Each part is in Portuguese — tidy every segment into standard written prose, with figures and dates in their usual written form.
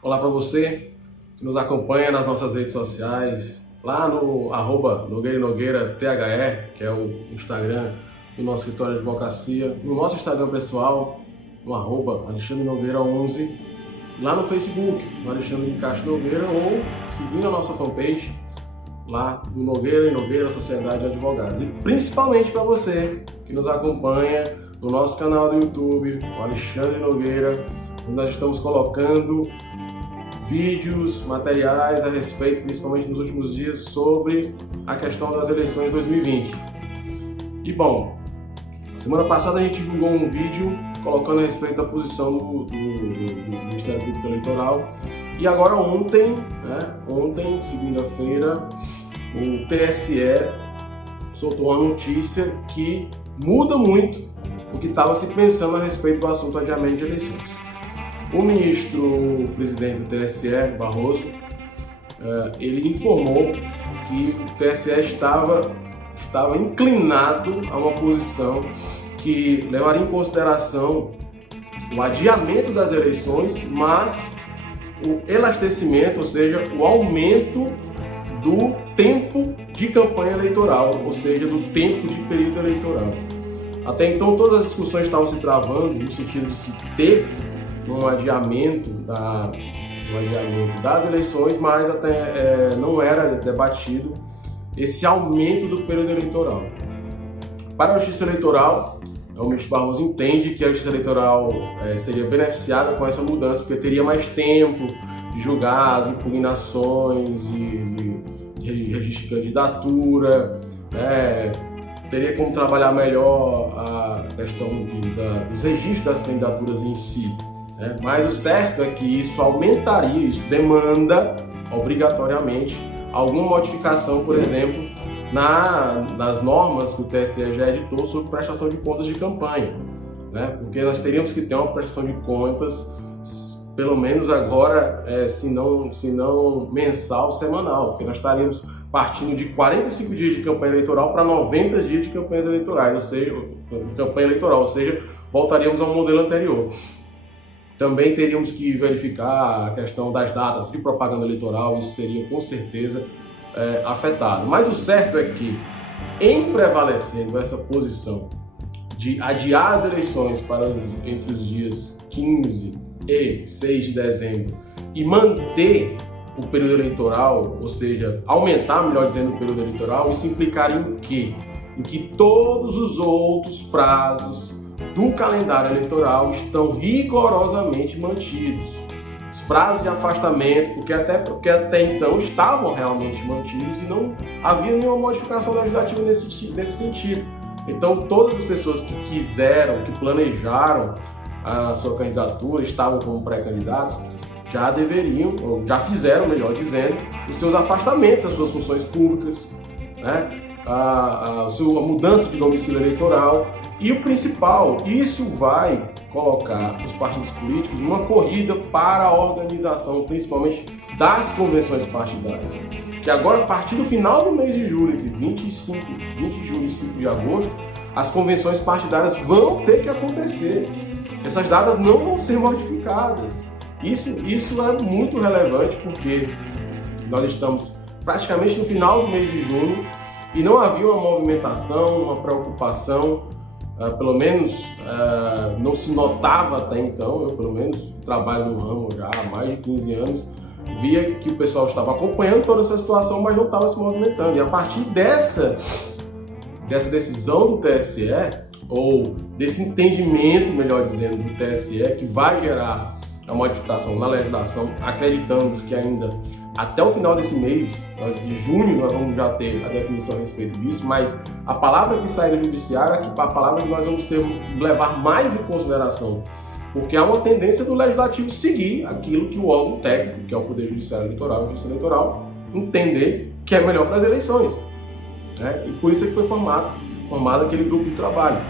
Olá para você que nos acompanha nas nossas redes sociais, lá no @NogueiraTHE, que é o Instagram do nosso escritório de advocacia, no nosso Instagram pessoal, no @AlexandreNogueira11, lá no Facebook, no Alexandre de Castro Nogueira, ou seguindo a nossa fanpage lá do Nogueira e Nogueira Sociedade de Advogados. E principalmente para você que nos acompanha no nosso canal do YouTube, o Alexandre Nogueira, onde nós estamos colocando vídeos, materiais a respeito, principalmente nos últimos dias, sobre a questão das eleições de 2020. E bom, semana passada a gente divulgou um vídeo colocando a respeito da posição do Ministério Público Eleitoral, e agora ontem, segunda-feira, o TSE soltou uma notícia que muda muito o que estava se pensando a respeito do assunto adiamento de eleições. O ministro-presidente do TSE, Barroso, ele informou que o TSE estava inclinado a uma posição que levaria em consideração o adiamento das eleições, mas o elastecimento, ou seja, o aumento do tempo de campanha eleitoral, ou seja, do tempo de período eleitoral. Até então, todas as discussões estavam se travando no sentido de se ter um adiamento das eleições, mas até não era debatido esse aumento do período eleitoral. Para a Justiça Eleitoral, o ministro Barroso entende que a Justiça Eleitoral seria beneficiada com essa mudança, porque teria mais tempo de julgar as impugnações, de registro de candidatura, teria como trabalhar melhor a questão dos registros das candidaturas em si. Mas o certo é que isso aumentaria, isso demanda obrigatoriamente alguma modificação, por exemplo, nas normas que o TSE já editou sobre prestação de contas de campanha, porque nós teríamos que ter uma prestação de contas, pelo menos agora, se não mensal, semanal, porque nós estaríamos partindo de 45 dias de campanha eleitoral para 90 dias de campanhas eleitorais, ou seja, voltaríamos ao modelo anterior. Também teríamos que verificar a questão das datas de propaganda eleitoral, isso seria com certeza afetado. Mas o certo é que, em prevalecendo essa posição de adiar as eleições entre os dias 15 e 6 de dezembro e manter o período eleitoral, ou seja, aumentar, melhor dizendo, o período eleitoral, isso implicaria em quê? Em que todos os outros prazos do calendário eleitoral estão rigorosamente mantidos. Os prazos de afastamento, porque até então estavam realmente mantidos e não havia nenhuma modificação legislativa nesse sentido. Então, todas as pessoas que quiseram, que planejaram a sua candidatura, estavam como pré-candidatos, já deveriam, ou já fizeram, melhor dizendo, os seus afastamentos das suas funções públicas, a mudança de domicílio eleitoral. E o principal, isso vai colocar os partidos políticos numa corrida para a organização, principalmente das convenções partidárias. Que agora, a partir do final do mês de julho, entre 20 de julho e 5 de agosto, as convenções partidárias vão ter que acontecer. Essas datas não vão ser modificadas. Isso é muito relevante, porque nós estamos praticamente no final do mês de junho e não havia uma movimentação, uma preocupação, pelo menos não se notava até então. Eu, pelo menos, trabalho no ramo já há mais de 15 anos, via que o pessoal estava acompanhando toda essa situação, mas não estava se movimentando. E a partir dessa decisão do TSE, ou desse entendimento, melhor dizendo, do TSE, que vai gerar a modificação na legislação, acreditamos que ainda até o final desse mês, de junho, nós vamos já ter a definição a respeito disso, mas a palavra que sai do judiciário é a palavra que nós vamos ter que levar mais em consideração, porque há uma tendência do legislativo seguir aquilo que o órgão técnico, que é o Poder Judiciário Eleitoral, a Justiça Eleitoral, entender que é melhor para as eleições. E por isso é que foi formado aquele grupo de trabalho.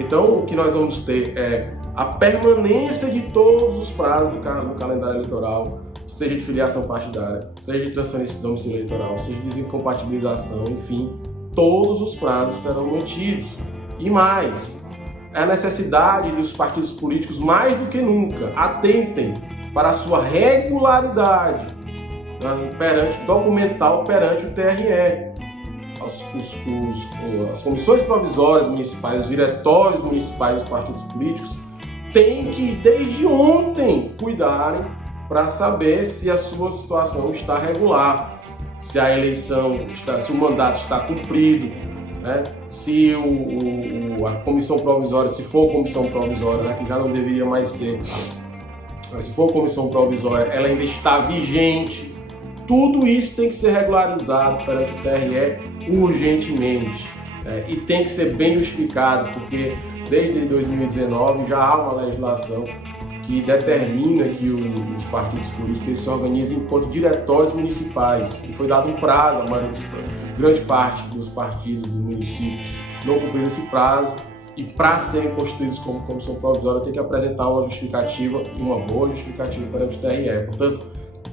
Então, o que nós vamos ter é a permanência de todos os prazos do calendário eleitoral, seja de filiação partidária, seja de transferência de domicílio eleitoral, seja de desincompatibilização, enfim, todos os prazos serão mantidos. E mais, é a necessidade dos partidos políticos, mais do que nunca, atentem para a sua regularidade documental perante o TRE. As comissões provisórias municipais, os diretórios municipais dos partidos políticos têm que, desde ontem, cuidarem para saber se a sua situação está regular, se a eleição se o mandato está cumprido, né? Se a comissão provisória, se for comissão provisória, né, que já não deveria mais ser, mas se for comissão provisória, ela ainda está vigente. Tudo isso tem que ser regularizado perante o TRE urgentemente, e tem que ser bem justificado, porque desde 2019 já há uma legislação que determina que os partidos políticos se organizem enquanto diretórios municipais, e foi dado um prazo, grande parte dos partidos dos municípios não cumpriram esse prazo, e para serem constituídos como comissão provisória tem que apresentar uma justificativa, uma boa justificativa perante o TRE. Portanto,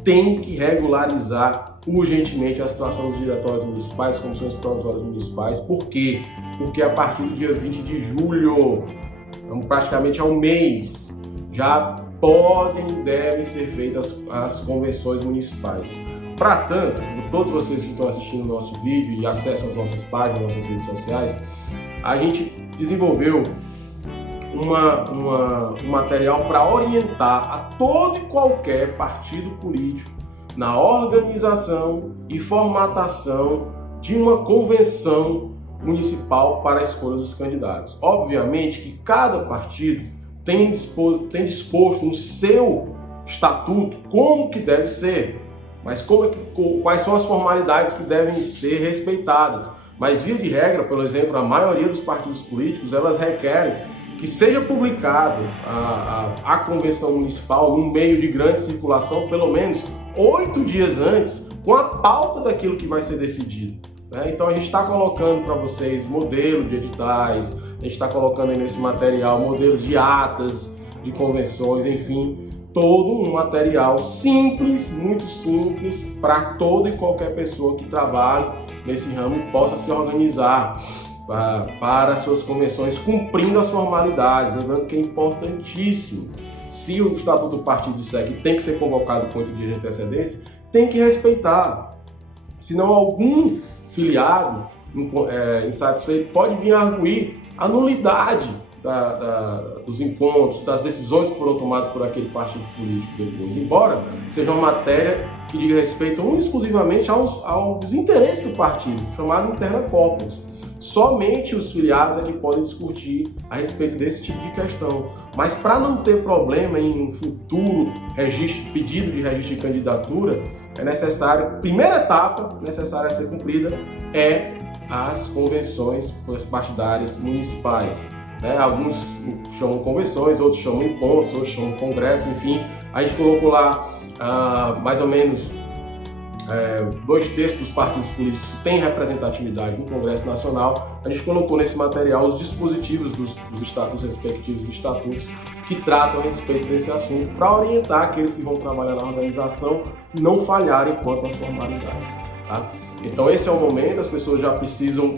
tem que regularizar urgentemente a situação dos diretórios municipais, comissões provisórias municipais. Por quê? Porque a partir do dia 20 de julho, praticamente há um mês, já podem e devem ser feitas as convenções municipais. Para tanto, todos vocês que estão assistindo o nosso vídeo e acessam as nossas páginas, nossas redes sociais, a gente desenvolveu um material para orientar a todo e qualquer partido político na organização e formatação de uma convenção municipal para a escolha dos candidatos. Obviamente que cada partido tem disposto no seu estatuto como que deve ser, mas quais são as formalidades que devem ser respeitadas. Mas, via de regra, por exemplo, a maioria dos partidos políticos, elas requerem que seja publicado a convenção municipal num meio de grande circulação, pelo menos 8 dias antes, com a pauta daquilo que vai ser decidido, né? Então a gente está colocando para vocês modelos de editais, a gente está colocando aí nesse material modelos de atas, de convenções, enfim, todo um material simples, muito simples, para toda e qualquer pessoa que trabalhe nesse ramo e possa se organizar para suas convenções, cumprindo as formalidades. Lembrando que é importantíssimo, se o estatuto do partido disser que tem que ser convocado com 8 dias de antecedência, tem que respeitar. Senão algum filiado insatisfeito pode vir a arguir a nulidade dos encontros, das decisões que foram tomadas por aquele partido político depois, embora seja uma matéria que diga respeito exclusivamente aos interesses do partido, chamado interna corporis. Somente os filiados é que podem discutir a respeito desse tipo de questão. Mas para não ter problema em um futuro pedido de registro de candidatura, é necessário, primeira etapa necessária a ser cumprida é as convenções partidárias municipais, né? Alguns chamam convenções, outros chamam encontros, outros chamam congresso, enfim. A gente colocou lá mais ou menos 2/3 dos partidos políticos têm representatividade no Congresso Nacional. A gente colocou nesse material os dispositivos dos estatutos, respectivos estatutos, que tratam a respeito desse assunto, para orientar aqueles que vão trabalhar na organização não falharem quanto às formalidades, tá? Então esse é o momento, as pessoas já precisam,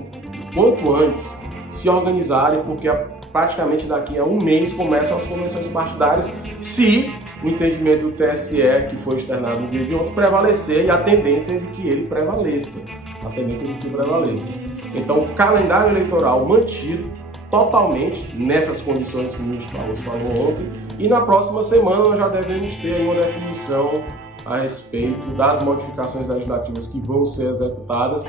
quanto antes, se organizarem, porque praticamente daqui a um mês começam as convenções partidárias, se o entendimento do TSE, que foi externado no dia de ontem, prevalecer, e a tendência é de que ele prevaleça. Então, o calendário eleitoral mantido totalmente nessas condições que o ministro Barroso falou ontem, e na próxima semana nós já devemos ter uma definição a respeito das modificações legislativas que vão ser executadas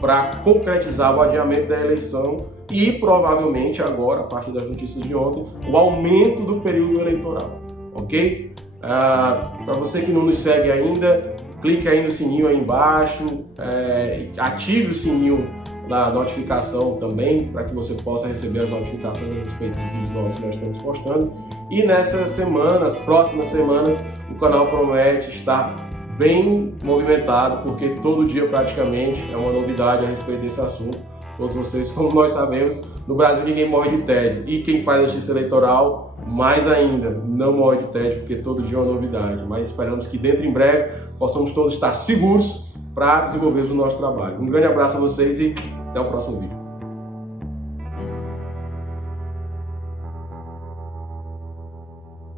para concretizar o adiamento da eleição e, provavelmente, agora, a partir das notícias de ontem, o aumento do período eleitoral. Ok? Para você que não nos segue ainda, clique aí no sininho aí embaixo, ative o sininho da notificação também, para que você possa receber as notificações a respeito dos vídeos novos que nós estamos postando. E nessas semanas, próximas semanas, o canal promete estar bem movimentado, porque todo dia praticamente é uma novidade a respeito desse assunto. Todos vocês, como nós sabemos, no Brasil ninguém morre de tédio, e quem faz a justiça eleitoral, mais ainda, não morre de tédio, porque todo dia é uma novidade. Mas esperamos que dentro em breve possamos todos estar seguros para desenvolver o nosso trabalho. Um grande abraço a vocês e até o próximo vídeo.